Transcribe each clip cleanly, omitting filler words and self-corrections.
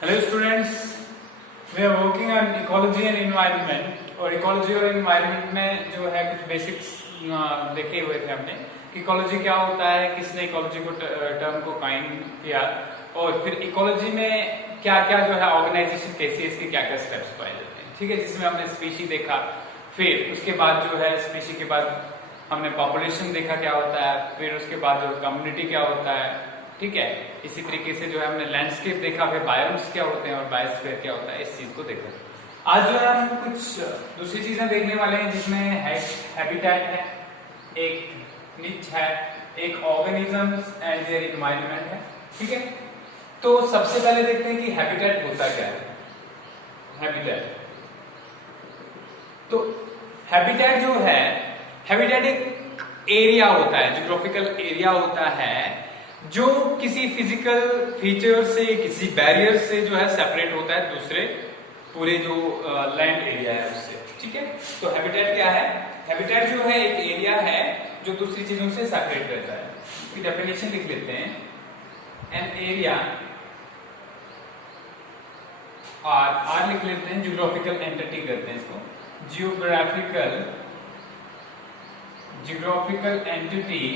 Hello students, we are working on ecology and environment. और ecology और environment में जो है कुछ बेसिक्स देखे हुए थे हमने कि इकोलॉजी क्या होता है, किसने इकोलॉजी को टर्म को काइन किया, और फिर इकोलॉजी में क्या क्या जो है ऑर्गेनाइजेशन कैसी है, इसके क्या क्या स्टेप्स पाए जाते हैं। ठीक है, जिसमें हमने स्पीशी देखा, फिर उसके बाद जो है स्पीशी के बाद हमने पॉपुलेशन देखा क्या होता है, फिर उसके बाद जो कम्युनिटी क्या होता है। ठीक है, इसी तरीके से जो है हमने लैंडस्केप देखा, फिर बायोम्स क्या होते हैं और बायोस्फीयर क्या होता है, इस चीज को देखा। आज जो है हम कुछ दूसरी चीजें देखने वाले हैं, जिसमें हैबिटेट है, एक निच है, एक ऑर्गेनिजम्स एंड देयर एनवायरनमेंट है। ठीक है, तो सबसे पहले देखते हैं कि हैबिटेट होता क्या है। हैबिटेट, तो हैबिटेट जो है, हैबिटेट एक एरिया होता है, ज्योग्राफिकल एरिया होता है जो किसी फिजिकल फीचर से, किसी बैरियर से जो है सेपरेट होता है दूसरे पूरे जो लैंड एरिया है उससे। ठीक है, तो हैबिटेट क्या है? हैबिटेट जो है एक एरिया है जो दूसरी चीजों से सेपरेट रहता है। इसकी डेफिनेशन लिख लेते हैं। एन एरिया, आर लिख लेते हैं, ज्योग्राफिकल एंटिटी करते हैं इसको। Geographical entity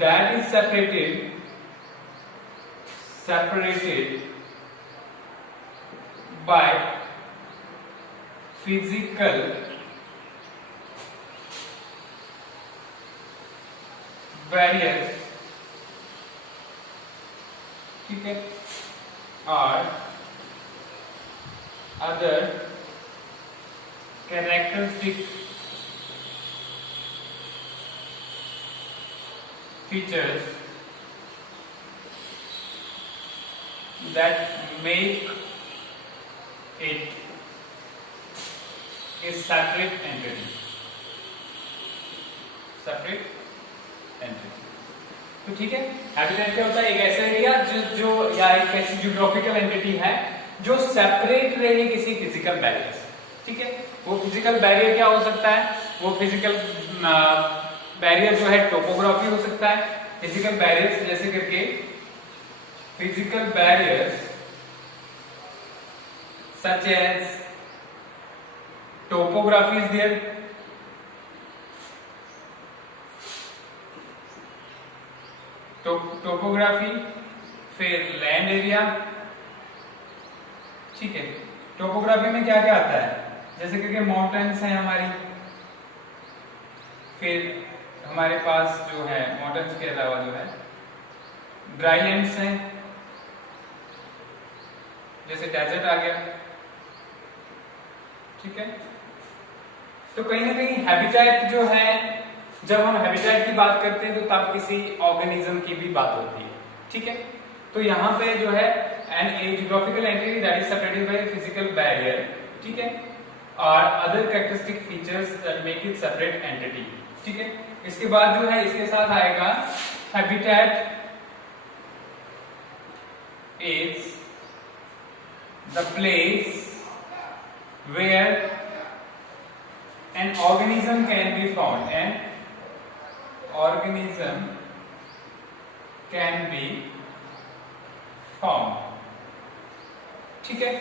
that is separated by physical barriers, ठीक है, और other characteristic features that make it a separate entity. तो ठीक है, हैबिटेट क्या होता है? एक ऐसा एरिया जो या एक ऐसी ज्योग्राफिकल एंटिटी है जो सेपरेट रहे किसी फिजिकल बैरियर से। ठीक है, वो फिजिकल बैरियर क्या हो सकता है? वो फिजिकल बैरियर जो है टोपोग्राफी हो सकता है। फिजिकल बैरियर्स जैसे करके physical barriers such as topography is there, topography, फिर लैंड एरिया। ठीक है, टोपोग्राफी में क्या क्या आता है? जैसे करके माउंटेन्स हैं हमारी, फिर हमारे पास जो है माउंटेन्स के अलावा जो है ड्राई लैंड्स हैं, जैसे डेजर्ट आ गया। ठीक है, तो कहीं ना कहीं हैबिटेट जो है, जब हम हैबिटेट की बात करते हैं तो तब किसी ऑर्गेनिज्म की भी बात होती है। ठीक है, तो यहाँ पे जो है an geographical entity that is separated by physical barrier, ठीक है, और other characteristic features that make it separate entity. ठीक है, इसके बाद जो है इसके साथ आएगा habitat is the place where an organism can be found, an organism can be found. ठीक है,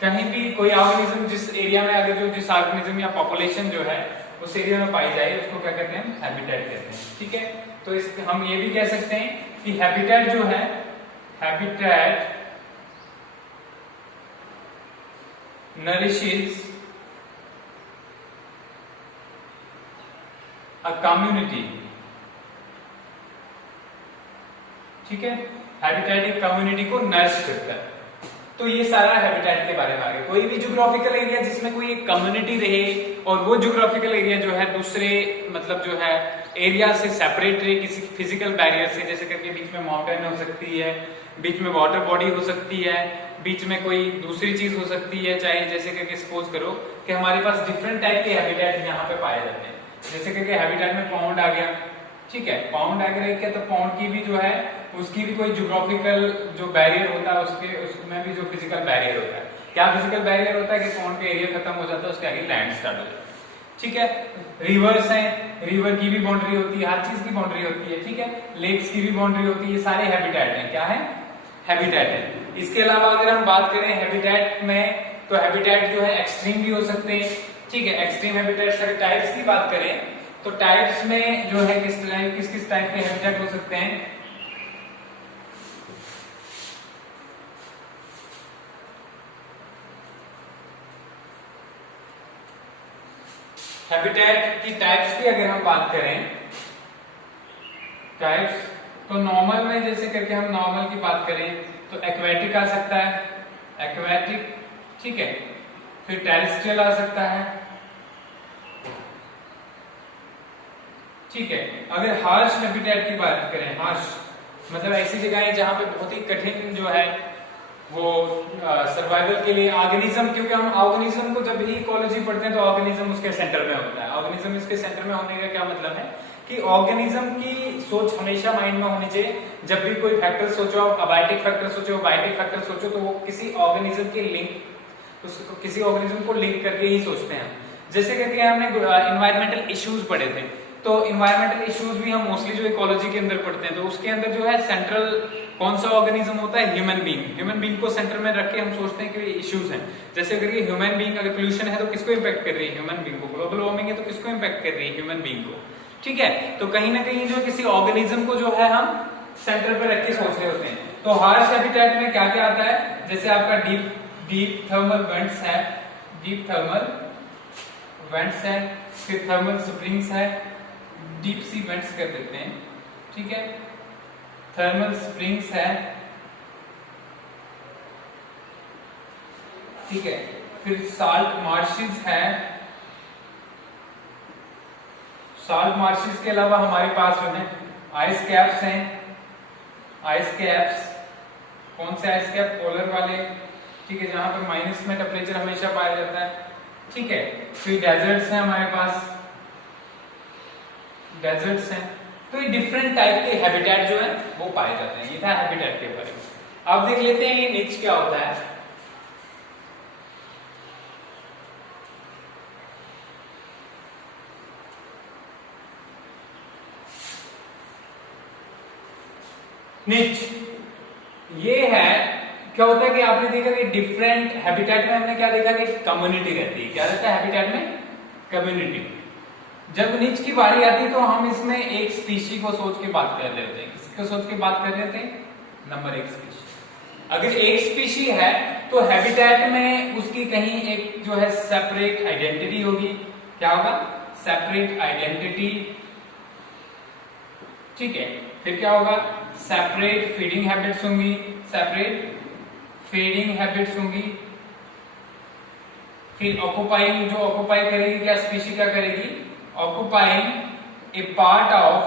कहीं भी कोई ऑर्गेनिज्म जिस एरिया में अगर जो जिस ऑर्गेनिज्म या पॉपुलेशन जो है उस एरिया में पाई जाए उसको क्या कहते हैं? हैबिटेट कहते हैं। ठीक है, तो इस हम ये भी कह सकते हैं कि हैबिटेट जो है, हैबिटेट nourishes a community। ठीक है, हैबिटेट एक कम्युनिटी को नर्स करता है। तो ये सारा हैबिटेट के बारे में आ गया। कोई भी ज्योग्राफिकल एरिया जिसमें कोई एक कम्युनिटी रहे और वो ज्योग्राफिकल एरिया जो है दूसरे मतलब जो है एरिया से सेपरेट रहे किसी फिजिकल बैरियर से, जैसे करके बीच में माउंटेन हो सकती है, बीच में वाटर बॉडी हो सकती है, बीच में कोई दूसरी चीज हो सकती है, चाहे जैसे करके सपोज करो कि हमारे पास डिफरेंट टाइप के हैबिटेट यहाँ पे पाए जाते हैं। जैसे करके हैबिटेट में पाउंड आ गया। ठीक है, पाउंड अगर एक है तो पाउंड की भी जो है उसकी भी कोई ज्योग्राफिकल जो बैरियर होता है उसमें भी जो फिजिकल बैरियर होता है। क्या फिजिकल बैरियर होता है कि पाउंड का एरिया खत्म हो जाता है, उसके आगे लैंड स्टार्ट हो जाता है। ठीक है। रिवर्स हैं, रिवर की भी बाउंड्री होती है, हर चीज की बाउंड्री होती है, ठीक है। लेक्स की भी बाउंड्री होती है, ये सारे हैबिटेट हैं। क्या है? हैबिटेट है। इसके अलावा अगर हम बात करें हैबिटेट में, तो हैबिटेट जो है एक्सट्रीम भी हो सकते हैं, ठीक है। एक्सट्रीम हैबिटेट्स, अगर टाइप्स की बात करें तो टाइप्स में जो है किस किस टाइप के हैबिटेट हो सकते हैं। हैबिटेट की टाइप्स की अगर हम बात करें, टाइप्स तो नॉर्मल में जैसे करके हम नॉर्मल की बात करें तो एक्वेटिक आ सकता है, एक्वेटिक, ठीक है। फिर टेरेस्ट्रियल आ सकता है, ठीक है। अगर हार्श हैबिटेट की बात करें, हार्श मतलब ऐसी जगहें जहां पे बहुत ही कठिन जो है वो सर्वाइवल के लिए ऑर्गेनिज्म, क्योंकि हम ऑर्गेनिज्म को जब भी इकोलॉजी पढ़ते हैं तो ऑर्गेनिज्म उसके सेंटर में होता है। ऑर्गेनिज्म इसके सेंटर में होने का क्या मतलब है कि ऑर्गेनिज्म की सोच हमेशा माइंड में होनी चाहिए। जब भी कोई फैक्टर सोचो, अबायोटिक फैक्टर सोचो, बायोटिक फैक्टर सोचो, तो वो किसी ऑर्गेनिज्म के लिंक, उसको किसी ऑर्गेनिज्म को लिंक करके ही सोचते हैं। जैसे करके हमने इन्वायरमेंटल इश्यूज पढ़े थे, तो इन्वायरमेंटल इश्यूज भी हम मोस्टली जो इकोलॉजी के अंदर पढ़ते हैं, तो उसके अंदर जो है सेंट्रल कौन सा ऑर्गेनिज्म होता है? Human being. ह्यूमन बीइंग को सेंटर में रख के हम सोचते हैं कि ये इश्यूज हैं। जैसे अगर ये ह्यूमन बीइंग, अगर पोल्यूशन है तो किसको इंपैक्ट कर रही है? ह्यूमन बीइंग को। ग्लोबल वार्मिंग है तो किसको इंपैक्ट कर रही है? ह्यूमन बीइंग को, ठीक है। तो कहीं ना कहीं जो किसी ऑर्गेनिज्म को जो है हम सेंटर पे रख के सोच रहे होते हैं। तो हार्श हैबिटेट में क्या क्या आता है? जैसे आपका डीप थर्मल वेंट्स है, डीप थर्मल वेंट्स है, फिर थर्मल स्प्रिंग्स है, डीप सी वेंट्स कर देते हैं, ठीक है। थर्मल स्प्रिंग्स है, ठीक है। फिर साल्ट मार्शेस है। साल्ट मार्शेस के अलावा हमारे पास जो है आइस कैप्स हैं। आइस कैप्स कौन से आइस कैप? पोलर वाले, ठीक है, जहां पर माइनस में टेम्परेचर हमेशा पाया जाता है, ठीक है। फिर डेजर्ट्स हैं हमारे पास, डेजर्ट्स हैं। तो ये डिफरेंट टाइप के हैबिटेट जो है वो पाए जाते हैं। ये था हैबिटेट के बारे में। अब देख लेते हैं ये निच क्या होता है। निच ये है, क्या होता है कि आपने देखा कि डिफरेंट हैबिटेट में हमने क्या देखा कि कम्युनिटी रहती है। क्या रहता है हैबिटेट में? कम्युनिटी। जब निच की बारी आती है तो हम इसमें एक स्पीशी को सोच के बात कर रहे होते हैं। किसको सोच के बात कर रहे होते हैं? नंबर एक स्पीशी। अगर एक स्पीशी है तो हैबिटेट में उसकी कहीं एक जो है सेपरेट आइडेंटिटी होगी। क्या होगा? सेपरेट आइडेंटिटी, ठीक है। फिर क्या होगा? सेपरेट फीडिंग हैबिट्स होंगी, सेपरेट फीडिंग हैबिट्स होंगी। फिर ऑक्युपाइंग, जो ऑक्युपाई करेगी, क्या स्पीशी क्या करेगी? Occupying A part of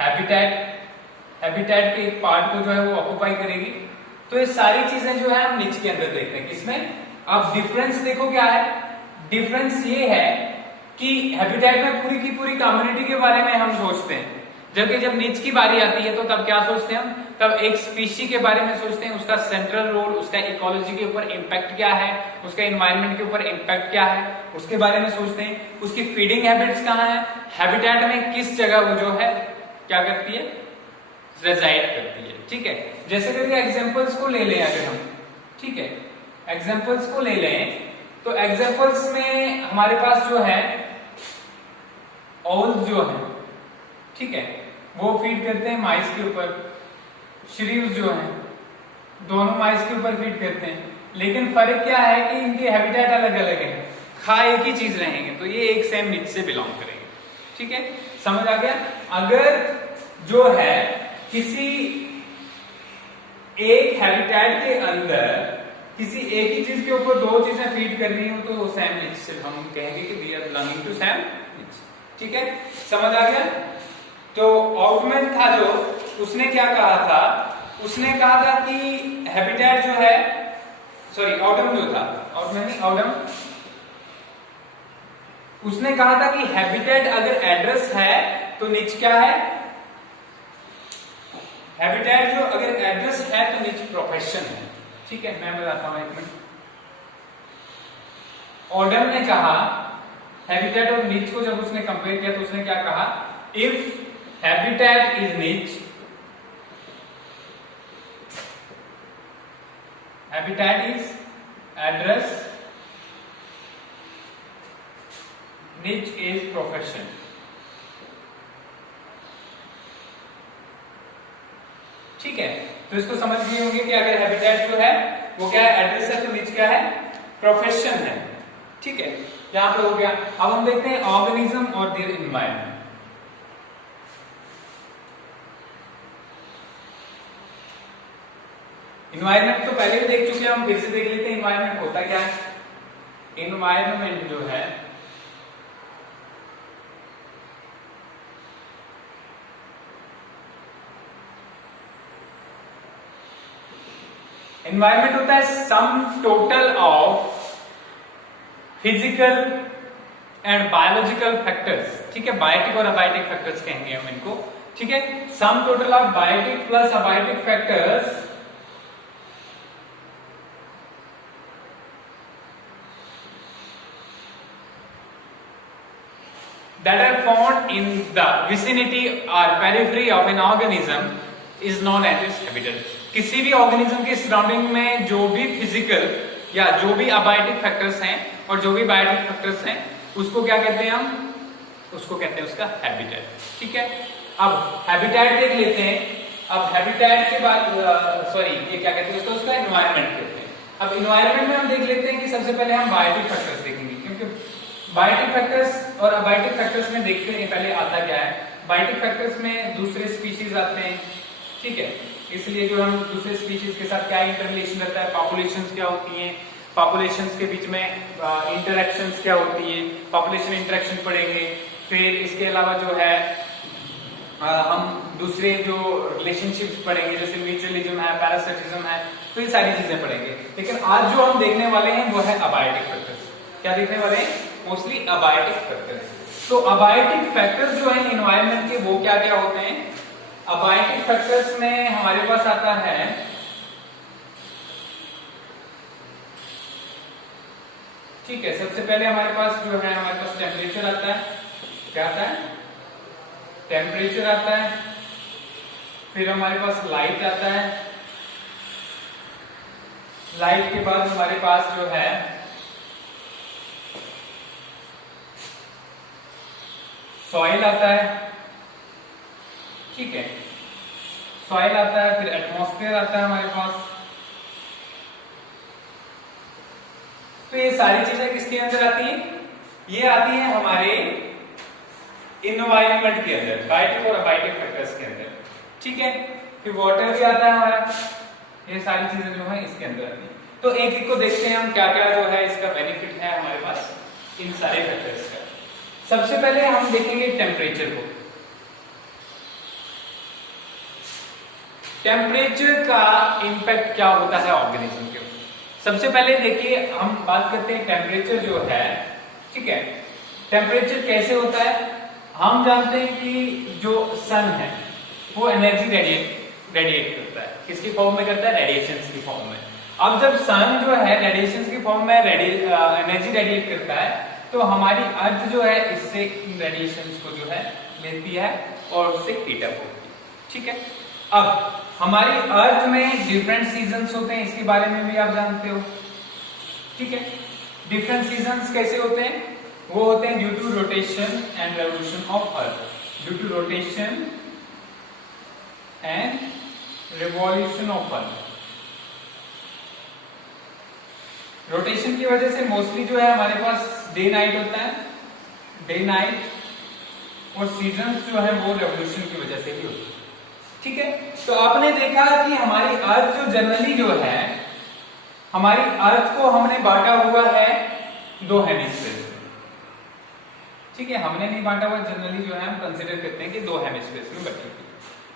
habitat, habitat के एक पार्ट को जो है वो ऑक्युपाई करेगी। तो ये सारी चीजें जो है हम निच के अंदर देखते हैं। किसमें? अब डिफरेंस देखो क्या है। डिफरेंस ये है कि हैबिटेट में पूरी की पूरी कम्युनिटी के बारे में हम सोचते हैं, जबकि जब निच की बारी आती है तो तब क्या सोचते हैं हम? तब एक स्पीशी के बारे में सोचते हैं, उसका सेंट्रल रोल, उसका इकोलॉजी के ऊपर इम्पैक्ट क्या है, उसका एनवायरनमेंट के ऊपर इम्पैक्ट क्या है, उसके बारे में सोचते हैं। उसकी फीडिंग हैबिट्स कहाँ है, हैबिटेट में किस जगह वो जो है क्या करती है? रेजाइड करती है, ठीक है। जैसे करके एग्जांपल्स को ले लें अगर हम, ठीक है, एग्जांपल्स को ले लें तो एग्जांपल्स में हमारे पास जो है औल्स जो है, ठीक है, वो फीड करते हैं माइस के ऊपर। श्रीव्स जो है दोनों माइस के ऊपर फीड करते हैं, लेकिन फर्क क्या है कि इनके हैबिटेट अलग अलग है, खा एक ही चीज रहेंगे, तो ये एक सेम निच से बिलोंग करेंगे, ठीक है। समझ आ गया? अगर जो है किसी एक हैबिटेट के अंदर किसी एक ही चीज के ऊपर दो चीजें फीड कर रही हो तो सेम निच से हम कहेंगे कि we are belonging to same niche, ठीक है। समझ आ गया? तो ऑटमैन था जो, उसने क्या कहा था? उसने कहा था कि हैबिटेट जो है, सॉरी ऑटम जो था, ऑटमैन नहीं ऑटम, उसने कहा था कि हैबिटेट अगर एड्रेस है तो निच क्या है? हैबिटेट जो अगर एड्रेस है तो निच प्रोफेशन है, ठीक है। मैं बताता हूं एक मिनट। ऑडम ने कहा हैबिटेट और नीच को जब उसने कंपेयर किया तो उसने क्या कहा, इफ हैबिटेट इज नीच, habitat is address, niche is profession. ठीक है, तो इसको समझ गए होंगे कि अगर हैबिटेट जो है वो क्या है, एड्रेस है, तो निच क्या है, प्रोफेशन है। ठीक है, यहां पर हो गया। अब हम देखते हैं ऑर्गेनिज्म और देयर एनवायरनमेंट। इन्वायरमेंट तो पहले भी देख चुके हैं, हम फिर से देख लेते हैं इन्वायरमेंट होता क्या है। इन्वायरमेंट जो है इन्वायरमेंट होता है sum total of physical and biological factors. ठीक है, बायोटिक और अबायोटिक फैक्टर्स कहेंगे हम इनको। ठीक है, sum total of biotic plus abiotic factors that are found in the vicinity or periphery of an organism is known as its habitat। किसी भी ऑर्गेनिज्म के सराउंडिंग में जो भी फिजिकल या जो भी अबायोटिक फैक्टर्स हैं और जो भी बायोटिक फैक्टर्स हैं उसको क्या कहते हैं हम, उसको कहते हैं उसका हैबिटेट। ठीक है, अब हैबिटेट देख लेते हैं। अब हैबिटेट के बाद ये क्या कहते हैं उसका एनवायरनमेंट कहते हैं। अब एनवायरनमेंट में हम देख लेते हैं कि सबसे पहले हम बायोटिक फैक्टर्स देखेंगे, क्योंकि बायोटिक फैक्टर्स और अबायोटिक फैक्टर्स में देखते हैं पहले आता क्या है। बायोटिक फैक्टर्स में दूसरे स्पीशीज आते हैं। ठीक है, इसलिए जो हम दूसरे स्पीशीज के साथ क्या इंटररिलेशन रहता है, पॉपुलेशंस क्या होती हैं, पॉपुलेशंस के बीच में इंटरेक्शंस क्या होती हैं, पॉपुलेशन इंटरेक्शन पढ़ेंगे। फिर इसके अलावा जो है हम दूसरे जो रिलेशनशिप्स पढ़ेंगे, जैसे म्यूचुअलिज्म है, पैरासिटिज्म है, तो ये सारी चीजें पढ़ेंगे। लेकिन आज जो हम देखने वाले हैं वो है अबायोटिक फैक्टर्स। क्या देखने वाले हैं, मोस्टली अबायोटिक फैक्टर्स। तो अबायोटिक फैक्टर्स जो है एनवायरनमेंट के वो क्या क्या होते हैं। अबायोटिक फैक्टर्स में हमारे पास आता है ठीक है, सबसे पहले हमारे पास जो है हमारे पास टेम्परेचर आता है। क्या आता है, टेम्परेचर आता है। फिर हमारे पास लाइट आता है। लाइट के बाद हमारे पास जो है सॉइल आता है। ठीक है, सॉइल आता है। फिर एटमॉस्फेयर आता है हमारे पास। तो ये सारी चीजें किसके अंदर आती हैं, ये आती हैं हमारे इन्वायरमेंट के अंदर, बायोटिक और अबायोटिक फैक्टर्स के अंदर। ठीक है, फिर वाटर भी आता है हमारा। ये सारी चीजें जो है इसके अंदर आती हैं। तो एक एक को देखते हैं हम क्या क्या जो है इसका बेनिफिट है हमारे पास इन सारे फैक्टर्स का। सबसे पहले हम देखेंगे टेम्परेचर को। टेम्परेचर का इंपैक्ट क्या होता है ऑर्गेनिज्म के ऊपर। सबसे पहले देखिए हम बात करते हैं टेम्परेचर जो है। ठीक है, टेम्परेचर कैसे होता है, हम जानते हैं कि जो सन है वो एनर्जी रेडिएट करता है। किसकी फॉर्म में करता है, रेडिएशंस की फॉर्म में। अब जब सन जो है रेडिएशंस की फॉर्म में एनर्जी रेडिएट करता है तो हमारी अर्थ जो है इससे इन रेडिएशंस को जो है लेती है और उससे हीट अप होती है। ठीक है, अब हमारी अर्थ में डिफरेंट सीजन्स होते हैं, इसके बारे में भी आप जानते हो। ठीक है, डिफरेंट सीजन्स कैसे होते हैं, वो होते हैं due to rotation and revolution of earth. Due to rotation and revolution of earth. Rotation की वजह से मोस्टली जो है हमारे पास डे नाइट होता है, डे नाइट, और सीजन्स जो है वो रेवोल्यूशन की वजह से ही होती है। ठीक है, तो आपने देखा कि हमारी अर्थ जो जनरली जो है, हमारी अर्थ को हमने बांटा हुआ है दो हेमिस्फीयर। ठीक है, हमने नहीं बांटा हुआ, जनरली जो है हम कंसीडर करते हैं कि दो हेमिस्फीयर में बटी हुई।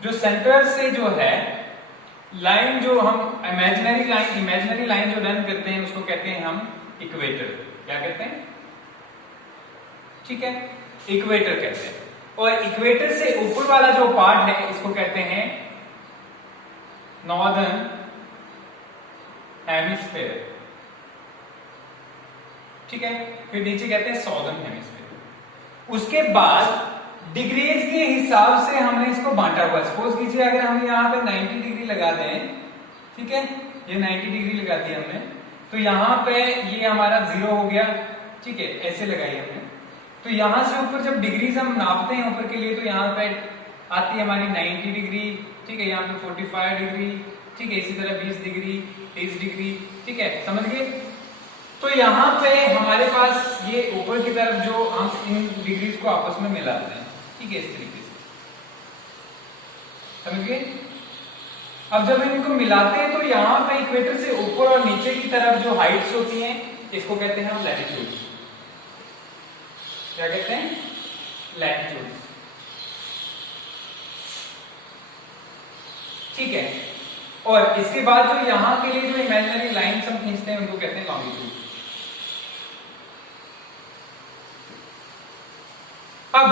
जो सेंटर से जो है लाइन, जो हम इमेजिनरी लाइन जो रन करते हैं उसको कहते हैं हम इक्वेटर। क्या कहते हैं, ठीक है, इक्वेटर कहते हैं। और इक्वेटर से ऊपर वाला जो पार्ट है इसको कहते हैं नॉर्दर्न हेमिस्फीयर। ठीक है, फिर नीचे कहते हैं साउदर्न हेमिस्फीयर। उसके बाद डिग्रीज के हिसाब से हमने इसको बांटा हुआ। सपोज कीजिए अगर हम यहाँ पे 90 डिग्री लगा दें, ठीक है, ये 90 डिग्री लगा दी हमने, तो यहाँ पे ये हमारा 0 हो गया, ठीक है, ऐसे लगाई हमने। तो यहां से ऊपर जब डिग्रीज हम नापते हैं ऊपर के लिए, तो यहाँ पे आती है हमारी 90 डिग्री, ठीक है, यहाँ पे 45 डिग्री, ठीक है, इसी तरह 20 डिग्री, 30 डिग्री, ठीक है, समझ गए। तो यहाँ पे हमारे पास ये ऊपर की तरफ जो हम इन डिग्रीज को आपस में मिलाते हैं, ठीक है, इस तरीके से, समझ गए। अब जब इनको मिलाते हैं तो यहाँ पे इक्वेटर से ऊपर और नीचे की तरफ जो हाइट्स होती हैं, इसको कहते हैं हम लैटिट्यूड। क्या कहते हैं? लैटिट्यूड, ठीक है। और इसके बाद जो यहां के लिए जो इमेजिनरी लाइंस हम खींचते हैं उनको कहते हैं लॉन्गिट्यूड। अब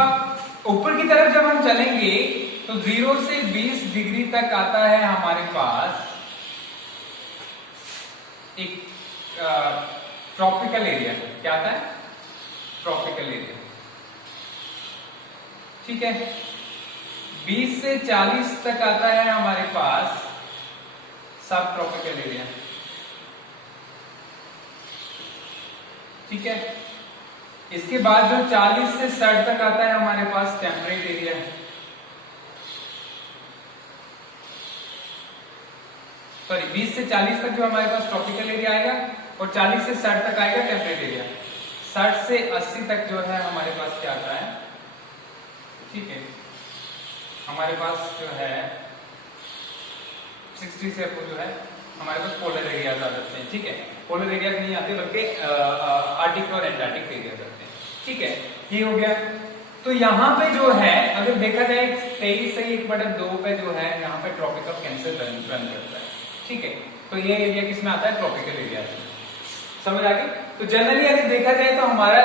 ऊपर की तरफ जब हम चलेंगे तो 0 से 20 डिग्री तक आता है हमारे पास एक ट्रॉपिकल एरिया। क्या आता है? ट्रॉपिकल एरिया, ठीक है। 20 से 40 तक आता है हमारे पास सब ट्रॉपिकल एरिया, ठीक है। इसके बाद जो 40 से 60 तक आता है हमारे पास टेम्परेट एरिया है, सॉरी 20 से 40 तक जो हमारे पास ट्रॉपिकल एरिया आएगा और 40 से 60 तक आएगा टेम्परेट एरिया। 60 से 80 तक जो है हमारे पास क्या आता है, ठीक है, हमारे पास जो है 60 से जो है हमारे पास पोलर एरियाज आ जाते हैं, ठीक है। पोलर एरियाज नहीं आते बल्कि आर्टिक और एंटार्क्टिक एरियाज आते हैं, ठीक है। ये हो गया। तो यहाँ पे जो है अगर देखा जाए 23 से 1/2 पे जो है यहाँ पे ट्रॉपिक ऑफ कैंसर रन करता है, ठीक है। तो ये एरिया किसमें आता है? ट्रॉपिकल एरिया, समझ आ गई। तो जनरली अगर देखा जाए तो हमारा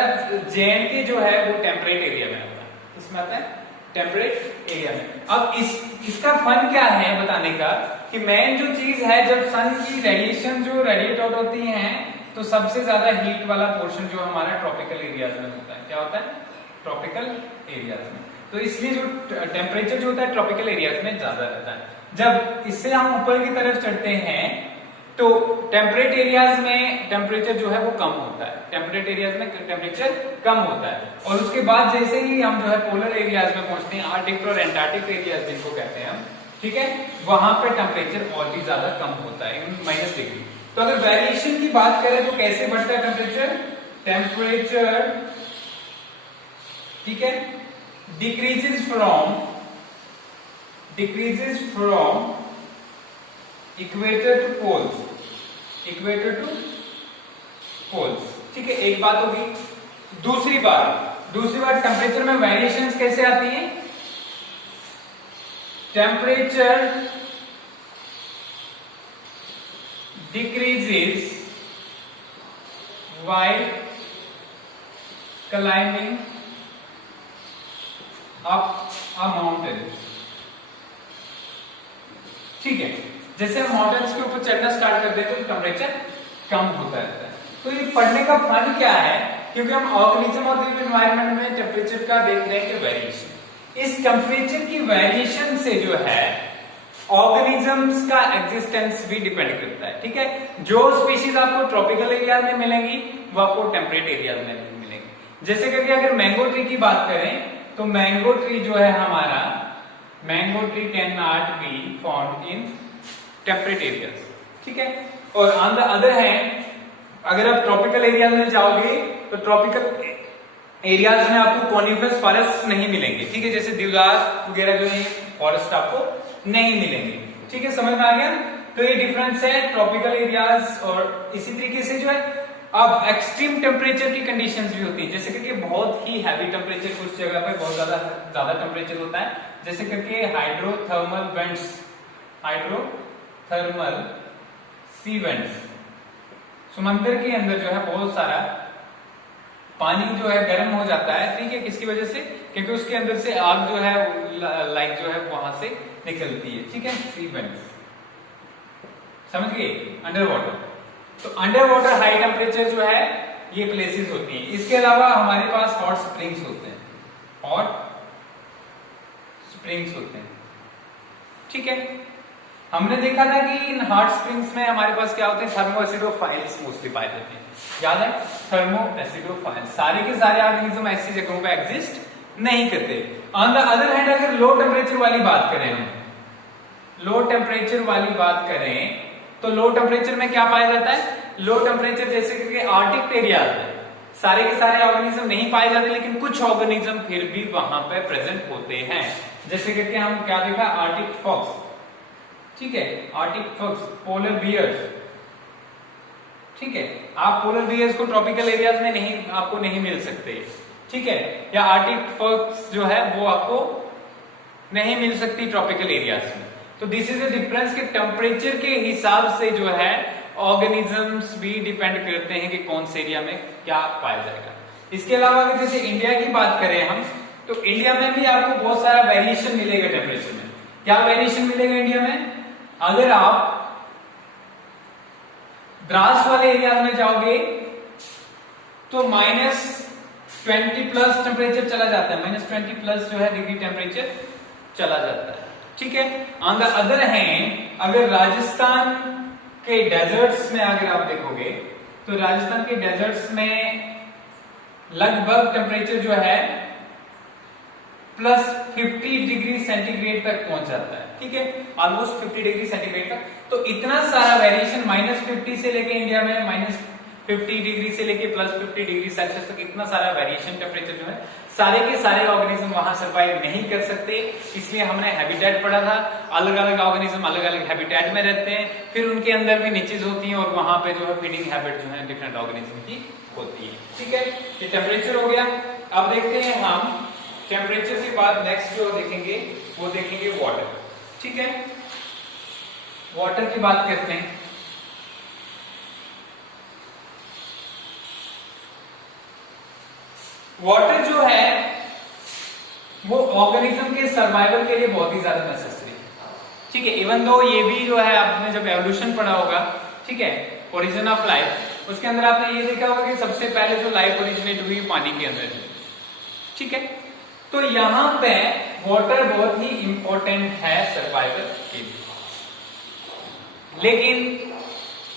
जेएंडके जो है वो टेम्परेट एरिया में आता है। किसमें आता है? टेम्परेट एरिया में। अब इसका फन क्या है बताने का कि मेन जो चीज है, जब सन की रेडिएशन जो रेडिएट आउट होती है तो सबसे ज्यादा हीट वाला पोर्शन जो हमारा ट्रॉपिकल एरियाज में होता है। क्या होता है? ट्रॉपिकल एरियाज में। तो इसलिए जो टेम्परेचर जो होता है ट्रॉपिकल एरियाज में ज्यादा रहता है। जब इससे हम ऊपर की तरफ चढ़ते हैं तो टेम्परेट एरियाज में टेम्परेचर जो है वो कम होता है, टेम्परेट एरियाज में टेम्परेचर कम होता है। और उसके बाद जैसे ही हम जो है पोलर एरियाज में पहुंचते हैं, आर्टिक और एंटार्क्टिक एरियाज जिनको कहते हैं हम, ठीक है, वहां पे टेम्परेचर और भी ज्यादा कम होता है, -, डिग्री। तो अगर वेरिएशन की बात करें तो कैसे बढ़ता है टेम्परेचर? टेम्परेचर, ठीक है, decreases from equator to poles, equator to poles, ठीक है। एक बात होगी। दूसरी बार टेम्परेचर में वेरिएशंस कैसे आती हैं? Temperature decreases while climbing up a mountain, ठीक है। जैसे हम माउंटेन्स के ऊपर चढ़ना स्टार्ट कर देते हैं तो टेम्परेचर कम होता रहता है। तो ये पढ़ने का फन क्या है? क्योंकि हम ऑर्गेनिज्म और लिविंग एनवायरनमेंट में टेम्परेचर का देख रहे हैं वेरिएशन। इस टेम्परेचर की वेरिएशन से जो है ऑर्गेनिजम्स का एग्जिस्टेंस भी डिपेंड करता है, ठीक है। जो स्पीशीज आपको ट्रॉपिकल एरिया में मिलेंगी वो आपको टेम्परेट एरिया में नहीं मिलेंगी। जैसे करके अगर मैंगो ट्री की बात करें तो मैंगो ट्री जो है हमारा, mango tree can not be found in temperate areas, ठीक है। और ऑन द अदर हैंड अगर आप ट्रॉपिकल एरियाज में जाओगे तो ट्रॉपिकल एरियाज में आपको कॉनिफरस फॉरेस्ट नहीं मिलेंगे, ठीक है। जैसे देवदार वगैरह जो है फॉरेस्ट आपको नहीं मिलेंगे, ठीक है। समझ में आ गया? तो ये डिफरेंस है ट्रॉपिकल एरियाज। और इसी तरीके से जो है अब एक्सट्रीम टेम्परेचर की कंडीशंस भी होती है, जैसे कि बहुत ही हैवी टेम्परेचर कुछ जगह पे बहुत ज्यादा टेम्परेचर होता है, जैसे करके hydrothermal vents, hydrothermal sea vents. समंदर के अंदर जो है बहुत सारा पानी जो है गर्म हो जाता है, ठीक है। किसकी वजह से? क्योंकि उसके अंदर से आग जो है लाइक जो है वहां से निकलती है, ठीक है, सी वेंट्स, समझ गए? Under water. तो अंडर वाटर हाई टेम्परेचर जो है ये प्लेसेस होती हैं। इसके अलावा हमारे पास हॉट स्प्रिंग्स होते हैं, हॉट स्प्रिंग्स होते हैं। ठीक है, हमने देखा था कि इन हॉट स्प्रिंग्स में हमारे पास क्या होते हैं, थर्मो एसिडोफाइल्स मोस्टली पाए जाते हैं। याद है, थर्मो एसिडोफाइल। सारे के सारे ऑर्गेनिज्म ऐसी जगहों पे एग्जिस्ट नहीं करते। ऑन द अदर हैंड अगर लो टेम्परेचर वाली बात करें, हम लो टेम्परेचर वाली बात करें तो लो टेम्परेचर में क्या पाया जाता है, लो टेम्परेचर जैसे कि आर्टिक एरिया में सारे के सारे ऑर्गेनिज्म नहीं पाए जाते, लेकिन कुछ ऑर्गेनिज्म फिर भी वहां पे प्रेजेंट होते हैं। जैसे करके हम क्या देखा, आर्टिक फॉक्स, ठीक है, आर्टिक फॉक्स, पोलर बियर्स। ठीक है, आप पोलर बियर्स को ट्रॉपिकल एरियाज में नहीं, आपको नहीं मिल सकते। ठीक है, या आर्टिक फॉक्स जो है वो आपको नहीं मिल सकती ट्रॉपिकल एरियाज में। तो दिस इज द डिफरेंस कि टेम्परेचर के हिसाब से जो है ऑर्गेनिजम्स भी डिपेंड करते हैं कि कौन से एरिया में क्या पाया जाएगा। इसके अलावा अगर जैसे इंडिया की बात करें हम, तो इंडिया में भी आपको बहुत सारा वेरिएशन मिलेगा टेम्परेचर में। क्या वेरिएशन मिलेगा इंडिया में, अगर आप द्रास वाले एरिया में जाओगे तो -20 प्लस टेम्परेचर चला जाता है, -20 प्लस जो है डिग्री टेम्परेचर चला जाता है। ठीक है, ऑन द अदर हैंड अगर राजस्थान के डेजर्ट्स में अगर आप देखोगे तो राजस्थान के डेजर्ट्स में लगभग टेम्परेचर जो है +50 डिग्री सेंटीग्रेड तक पहुंच जाता है। ठीक है, ऑलमोस्ट 50 डिग्री सेंटीग्रेड तक। तो इतना सारा वेरिएशन -50 से लेके इंडिया में -50 डिग्री से लेके +50 डिग्री सेल्सियस तक इतना सारा वेरिएशन टेम्परेचर जो है, सारे के सारे ऑर्गेनिज्म वहां सर्वाइव नहीं कर सकते। इसलिए हमने हैबिटेट पढ़ा था, अलग अलग ऑर्गेनिज्म अलग अलग हैबिटेट में रहते हैं, फिर उनके अंदर भी निचेज होती हैं और वहां पे जो है फीडिंग हैबिट जो है डिफरेंट ऑर्गेनिज्म की होती है। ठीक है, ये टेम्परेचर हो गया। अब देखते हैं हम टेम्परेचर के बाद नेक्स्ट जो देखेंगे वो देखेंगे वाटर। ठीक है, वाटर की बात करते हैं। वाटर जो है वो ऑर्गेनिज्म के सर्वाइवल के लिए बहुत ही ज्यादा नेसेसरी है। ठीक है, इवन दो ये भी जो है आपने जब एवोल्यूशन पढ़ा होगा, ठीक है, ओरिजिन ऑफ लाइफ, उसके अंदर आपने ये देखा होगा कि सबसे पहले जो लाइफ ओरिजिनेट हुई पानी के अंदर। ठीक है, तो यहां पे वाटर बहुत ही इंपॉर्टेंट है सर्वाइवल के लिए। लेकिन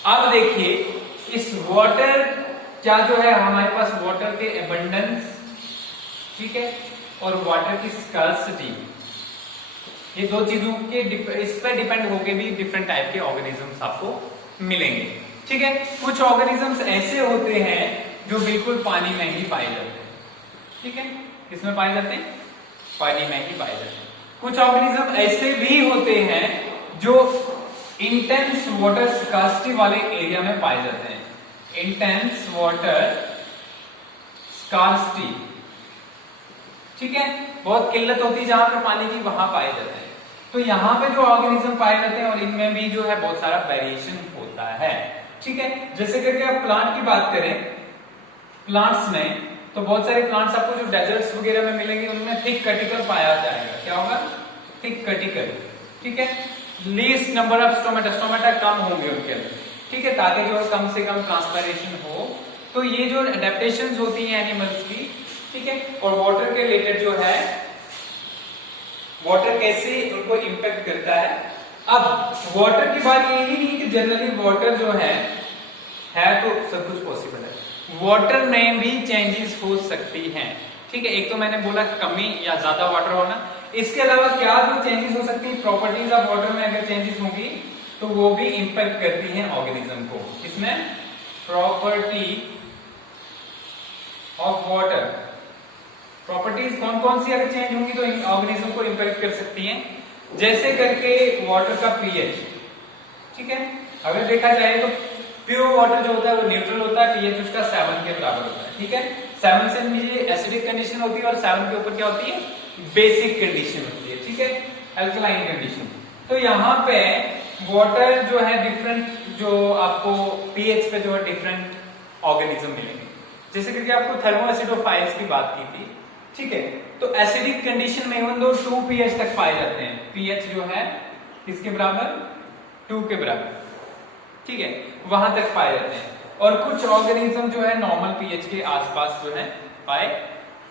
अब देखिए इस वाटर क्या जो है हमारे पास वाटर के एबंडेंस, ठीक है, और वाटर की स्कार्सिटी, ये दो चीजों के इस पर डिपेंड होके भी डिफरेंट टाइप के ऑर्गेनिजम्स आपको मिलेंगे। ठीक है, कुछ ऑर्गेनिजम्स ऐसे होते हैं जो बिल्कुल पानी में ही पाए जाते हैं। ठीक है, किसमें पाए जाते हैं, पानी में ही पाए जाते हैं। कुछ ऑर्गेनिज्म ऐसे भी होते हैं जो इंटेंस वाटर स्कार्सिटी वाले एरिया में पाए जाते हैं। इंटेंस वाटर स्कार्सिटी, ठीक है, बहुत किल्लत होती है जहां पे पानी की, वहां पाए जाते हैं। तो यहां पे जो ऑर्गेनिज्म पाए जाते हैं और इनमें भी जो है बहुत सारा वेरिएशन होता है। ठीक है, जैसे करके आप प्लांट की बात करें, प्लांट्स में तो बहुत सारे प्लांट्स आपको जो डेजर्ट्स वगैरह में मिलेंगे उनमें थिक कटिकल पाया जाएगा। क्या होगा, थिक कटिकल। ठीक है, least number of stomata, stomata कम होंगे उनके अंदर। ठीक है, ताकि जो कम से कम ट्रांसपायरेशन हो। तो ये जो एडेप्टेशंस होती हैं एनिमल्स की, ठीक है, और वाटर के रिलेटेड जो है, वाटर कैसे उनको इंपैक्ट करता है। अब वाटर की बात यही नहीं कि जनरली वाटर जो है तो सब कुछ पॉसिबल है, वाटर में भी चेंजेस हो सकती हैं। ठीक है, एक तो मैंने बोला कमी या ज्यादा वाटर होना, इसके अलावा क्या जो चेंजेस हो सकती है, प्रॉपर्टीज ऑफ वाटर में अगर चेंजेस होंगी तो वो भी इंपैक्ट करती हैं ऑर्गेनिज्म को। इसमें प्रॉपर्टी ऑफ वाटर, प्रॉपर्टीज कौन कौन सी अगर चेंज होंगी तो ऑर्गेनिज्म को इंपैक्ट कर सकती हैं। जैसे करके वाटर का पीएच, ठीक है, अगर देखा जाए तो प्योर वाटर जो होता है वो न्यूट्रल होता है, पीएच उसका 7 के बराबर होता है। ठीक है, 7 से नीचे एसिडिक कंडीशन होती है और 7 के ऊपर क्या होती है, बेसिक कंडीशन होती है। ठीक है, अल्कलाइन कंडीशन। तो यहाँ पे वाटर जो है डिफरेंट, जो आपको पीएच पे जो है डिफरेंट ऑर्गेनिज्म मिलेंगे। जैसे कि आपको थर्मो एसिडोफाइल्स की बात की थी। ठीक है, तो एसिडिक कंडीशन में इवन दो 2 पीएच तक पाए जाते हैं। पीएच जो है किसके बराबर, 2 के बराबर। ठीक है, वहां तक पाए जाते हैं। और कुछ ऑर्गेनिज्म जो है नॉर्मल पीएच के आसपास जो है पाए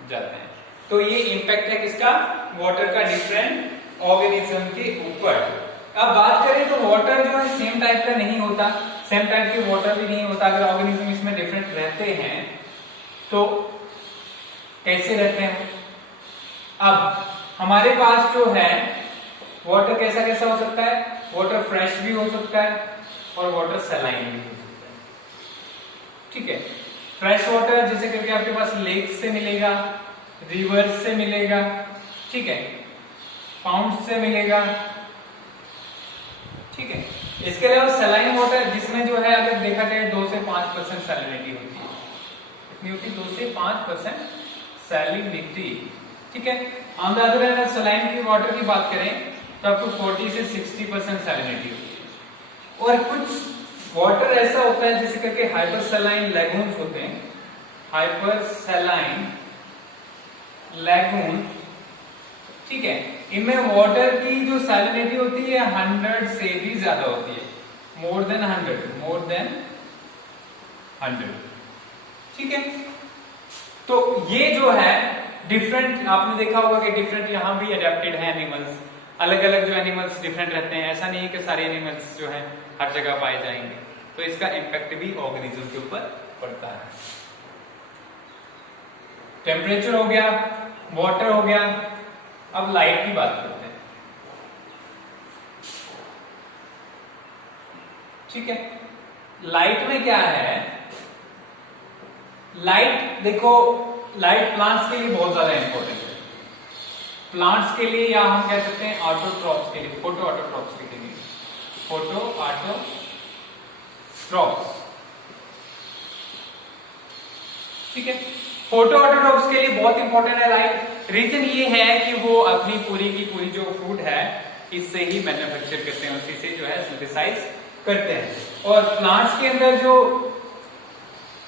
जाते हैं। तो ये इम्पैक्ट है किसका, वाटर का डिफरेंट ऑर्गेनिज्म के ऊपर। अब बात करें तो वाटर जो है सेम टाइप का नहीं होता, सेम टाइप के वाटर भी नहीं होता। अगर ऑर्गेनिज्म इसमें डिफरेंट रहते हैं तो कैसे रहते हैं। अब हमारे पास जो है वाटर कैसा कैसा हो सकता है, वाटर फ्रेश भी हो सकता है और वाटर सलाइन भी हो सकता है। ठीक है, फ्रेश वाटर जैसे करके आपके पास लेक से मिलेगा, रिवर से मिलेगा, ठीक है, पाउंड से मिलेगा, ठीक है। इसके अलावा सलाइन वाटर जिसमें जो है अगर देखा जाए 2 से 5% सैलिनिटी होती है, कितनी होती है, 2 से 5% सैलिनिटी, ठीक है। On the other hand saline की वाटर की बात करें तो आपको 40 से 60% सैलिनिटी होती है। और कुछ वाटर ऐसा होता है जैसे करके हाइपर सलाइन लैगून्स होते हैं, हाइपर सलाइन लैगून, ठीक है। इनमें वाटर की जो सैलिनिटी होती है 100 से भी ज्यादा होती है, मोर देन 100, ठीक है। तो ये जो है डिफरेंट, आपने देखा होगा कि डिफरेंट यहाँ भी अडेप्टेड है एनिमल्स, अलग अलग जो एनिमल्स डिफरेंट रहते हैं। ऐसा नहीं है कि सारे एनिमल्स जो है हर जगह पाए जाएंगे, तो इसका इम्पैक्ट भी ऑर्गेनिज्म के ऊपर पड़ता है। टेम्परेचर हो गया, वाटर हो गया, अब लाइट की बात करते हैं, ठीक है। लाइट में क्या है, लाइट देखो, लाइट प्लांट्स के लिए बहुत ज्यादा इंपॉर्टेंट है। प्लांट्स के लिए या हम कह सकते हैं ऑटोट्रॉप्स के लिए, फोटो ऑटोट्रॉप्स के लिए, फोटो ऑटोट्रॉप्स, ठीक है। फोटो ऑटोट्रॉप्स के लिए बहुत इंपॉर्टेंट है लाइट। रीजन ये है कि वो अपनी पूरी की पूरी जो फूड है इससे ही मैन्युफैक्चर करते हैं, उसी से जो है सिंथेसाइज करते हैं। और प्लांट्स के अंदर जो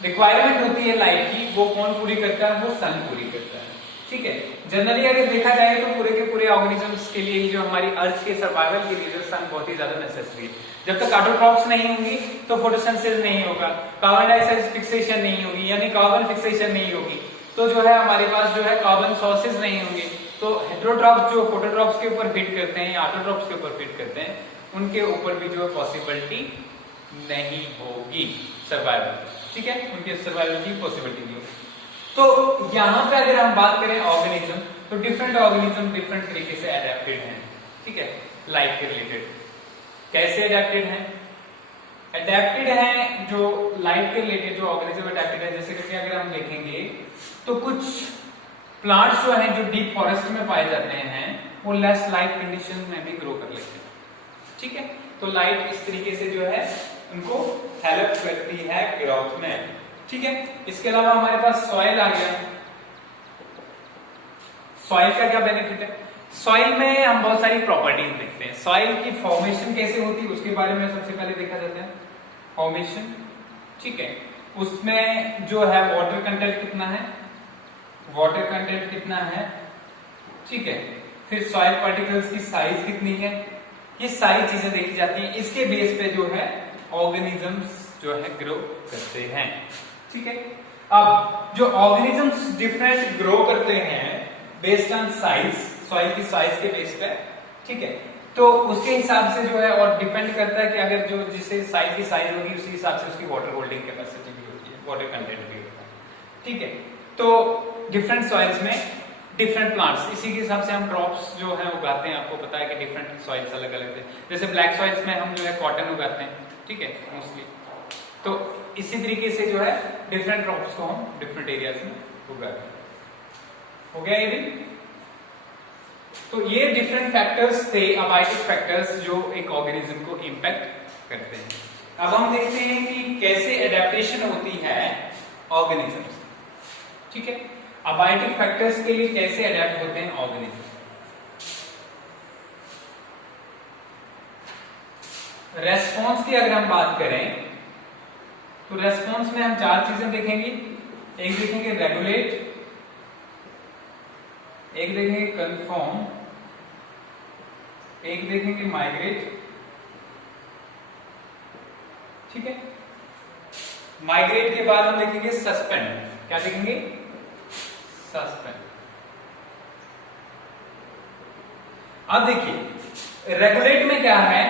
रिक्वायरमेंट होती है लाइट की, वो कौन पूरी करता है, वो सन पूरी करता है, ठीक है। जनरली अगर देखा जाए तो पूरे के पूरे ऑर्गेनिजम्स के लिए जो हमारी अर्थ के सर्वाइवल के लिए जो सन बहुत ही ज्यादा नेसेसरी है। जब तक ऑटोट्रॉप्स नहीं होंगी तो फोटोसिंथेसिस नहीं होगा, कार्बन डाइऑक्साइड फिक्सेशन नहीं होगी, यानी कार्बन फिक्सेशन नहीं होगी, तो जो है हमारे पास जो है कार्बन सोर्सेज नहीं होंगे। तो हेटेरोट्रॉप्स जो फोटोट्रॉप्स के ऊपर फीड करते हैं या ऑटोट्रॉप्स के ऊपर फीड करते हैं, उनके ऊपर भी जो है पॉसिबिलिटी नहीं होगी सर्वाइवल, ठीक है, उनके सर्वाइवल की पॉसिबिलिटी नहीं होगी। तो यहां पे अगर हम बात करें ऑर्गेनिज्म, तो डिफरेंट ऑर्गेनिज्म डिफरेंट तरीके से अडेप्टेड हैं, ठीक है, लाइफ के रिलेटेड। कैसे अडेप्टेड हैं, अडेप्टेड हैं जो लाइफ के रिलेटेड जो ऑर्गेनिज्म अडेप्टेड है, जैसे कि अगर हम देखेंगे तो कुछ प्लांट्स जो हैं जो डीप फॉरेस्ट में पाए जाते हैं वो लेस लाइट कंडीशन में भी ग्रो कर लेते हैं, ठीक है। तो लाइट इस तरीके से जो है उनको हेल्प करती है ग्रोथ में, ठीक है। इसके अलावा हमारे पास सॉइल आ गया। सॉइल का क्या बेनिफिट है, सॉइल में हम बहुत सारी प्रॉपर्टीज देखते हैं। सॉइल की फॉर्मेशन कैसे होती है उसके बारे में सबसे पहले देखा जाता है, फॉर्मेशन, ठीक है। उसमें जो है वाटर कंटेंट कितना है, वाटर कंटेंट कितना है, ठीक है। फिर सॉइल पार्टिकल्स की साइज कितनी है, ये सारी चीजें देखी जाती हैं। इसके बेस पे जो है ऑर्गेनिजम्स जो है ग्रो करते हैं, ठीक है। अब जो ऑर्गेनिजम्स डिफरेंट ग्रो करते हैं बेस्ड ऑन साइज, सॉइल की साइज के बेस पे, ठीक है, तो उसके हिसाब से जो है और डिपेंड करता है कि अगर जो जिससे साइज की साइज होगी उसी हिसाब से उसकी वाटर होल्डिंग कैपेसिटी भी होती है, वाटर कंटेंट भी होता है, ठीक है। तो डिफरेंट सॉइल्स में डिफरेंट प्लांट्स, इसी के हिसाब से हम क्रॉप्स जो है उगाते हैं। आपको पता है कि डिफरेंट सॉइल्स अलग अलग है, जैसे ब्लैक सॉइल्स में हम जो है कॉटन उगाते हैं, ठीक है, मोस्टली। तो इसी तरीके से जो है डिफरेंट क्रॉप्स को हम डिफरेंट एरियाज में उगाते हैं। हो गया ये भी। तो ये डिफरेंट फैक्टर्स थे, अबाइटिक फैक्टर्स, जो एक ऑर्गेनिज्म को इंपैक्ट करते हैं। अब हम देखते हैं कि कैसे एडेप्टेशन होती है ऑर्गेनिज्म, ठीक है। अबाइटिक फैक्टर्स के लिए कैसे अडेप्ट होते हैं ऑर्गेनिज्म। रेस्पॉन्स की अगर हम बात करें तो रेस्पॉन्स में हम 4 चीजें देखेंगे। एक देखेंगे रेगुलेट, एक देखेंगे कन्फर्म, एक देखेंगे माइग्रेट, ठीक है। माइग्रेट के बाद हम देखेंगे सस्पेंड। क्या देखेंगे, सस्पेंड, अब देखिए रेगुलेट में क्या है,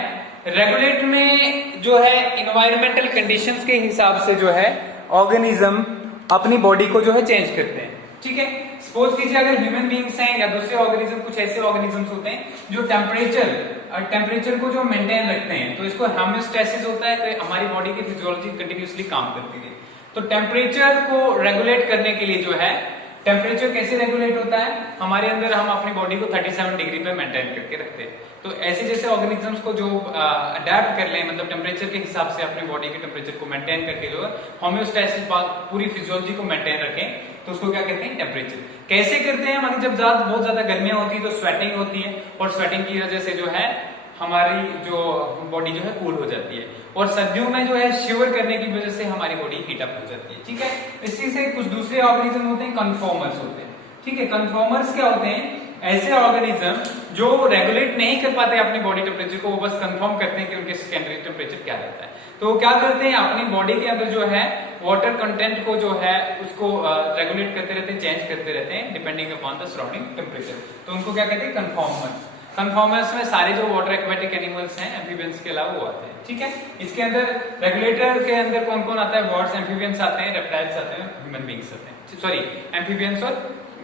रेगुलेट में जो है इन्वायरमेंटल कंडीशंस के हिसाब से जो है ऑर्गेनिज्म अपनी बॉडी को जो है चेंज करते हैं, ठीक है। सपोज कीजिए अगर ह्यूमन बींग्स हैं या दूसरे ऑर्गेनिज्म, कुछ ऐसे ऑर्गेनिजम्स होते हैं जो टेम्परेचर को जो मेंटेन रखते हैं, तो इसको होम्योस्टैसिस होता है, तो हमारी बॉडी की फिजियोलॉजी कंटिन्यूअसली काम करती है। तो टेम्परेचर को रेगुलेट करने के लिए जो है, टेम्परेचर कैसे रेगुलेट होता है, हमारे अंदर हम अपनी बॉडी को 37 डिग्री पे मेंटेन करके रखते हैं। तो ऐसे जैसे ऑर्गेनिजम्स को जो अडेप्ट कर लें, मतलब टेम्परेचर के हिसाब से अपनी बॉडी के टेम्परेचर को मेंटेन करके जो होम्योस्टैसिस पूरी फिजियोलॉजी को मेंटेन रखें, तो उसको क्या कहते हैं, टेम्परेचर। कैसे करते हैं, हमारी जब बहुत ज्यादा गर्मियां होती है तो स्वेटिंग होती है, और स्वेटिंग की वजह से जो है हमारी जो बॉडी जो है कूल हो जाती है, और सर्दियों में जो है शिवर करने की वजह से हमारी बॉडी हीट अप हो जाती है, ठीक है। इसी से कुछ दूसरे ऑर्गेनिज्म होते हैं कन्फॉर्मर्स होते हैं, ठीक है। कन्फॉर्मर्स क्या होते हैं, ऐसे ऑर्गेनिज्म जो रेगुलेट नहीं कर पाते अपनी बॉडी टेम्परेचर को, वो बस कंफर्म करते हैं कि उनके सेकेंडरी टेम्परेचर क्या रहता है। तो वो क्या करते हैं, अपनी बॉडी के अंदर जो है वाटर कंटेंट को जो है उसको रेगुलेट करते रहते हैं, चेंज करते रहते हैं depending upon the surrounding temperature. तो उनको क्या कहते हैं, कन्फॉर्मर्स। कन्फॉर्मर्स में सारे जो वाटर एक्वेटिक एनिमल्स हैं, एम्फीबियंस के अलावा वो आते हैं, ठीक है। इसके अंदर रेगुलेटर के अंदर कौन कौन आता है, बर्ड्स, एम्फीबियंस आते हैं, रेप्टाइल्स आते हैं, ह्यूमन बींग्स आते हैं, सॉरी एम्फीबियंस और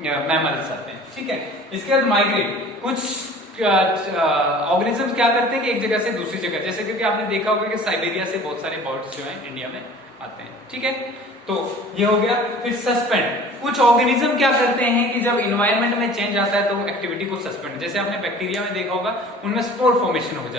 मैमल्स आते हैं, ठीक है। इसके बाद माइग्रेट, कुछ ऑर्गेनिजम्स क्या करते हैं कि एक जगह से दूसरी जगह, जैसे क्योंकि आपने देखा होगा कि साइबेरिया से बहुत सारे बर्ड्स जो हैं इंडिया में आते हैं, ठीक है। तो ये हो गया। फिर सस्पेंड, कुछ ऑर्गेनिज्म क्या करते हैं कि जब इन्वायरमेंट में चेंज आता है तो एक्टिविटी को सस्पेंड, जैसे आपने बैक्टीरिया में देखा होगा, उनमें स्पोर फॉर्मेशन हो जाता है।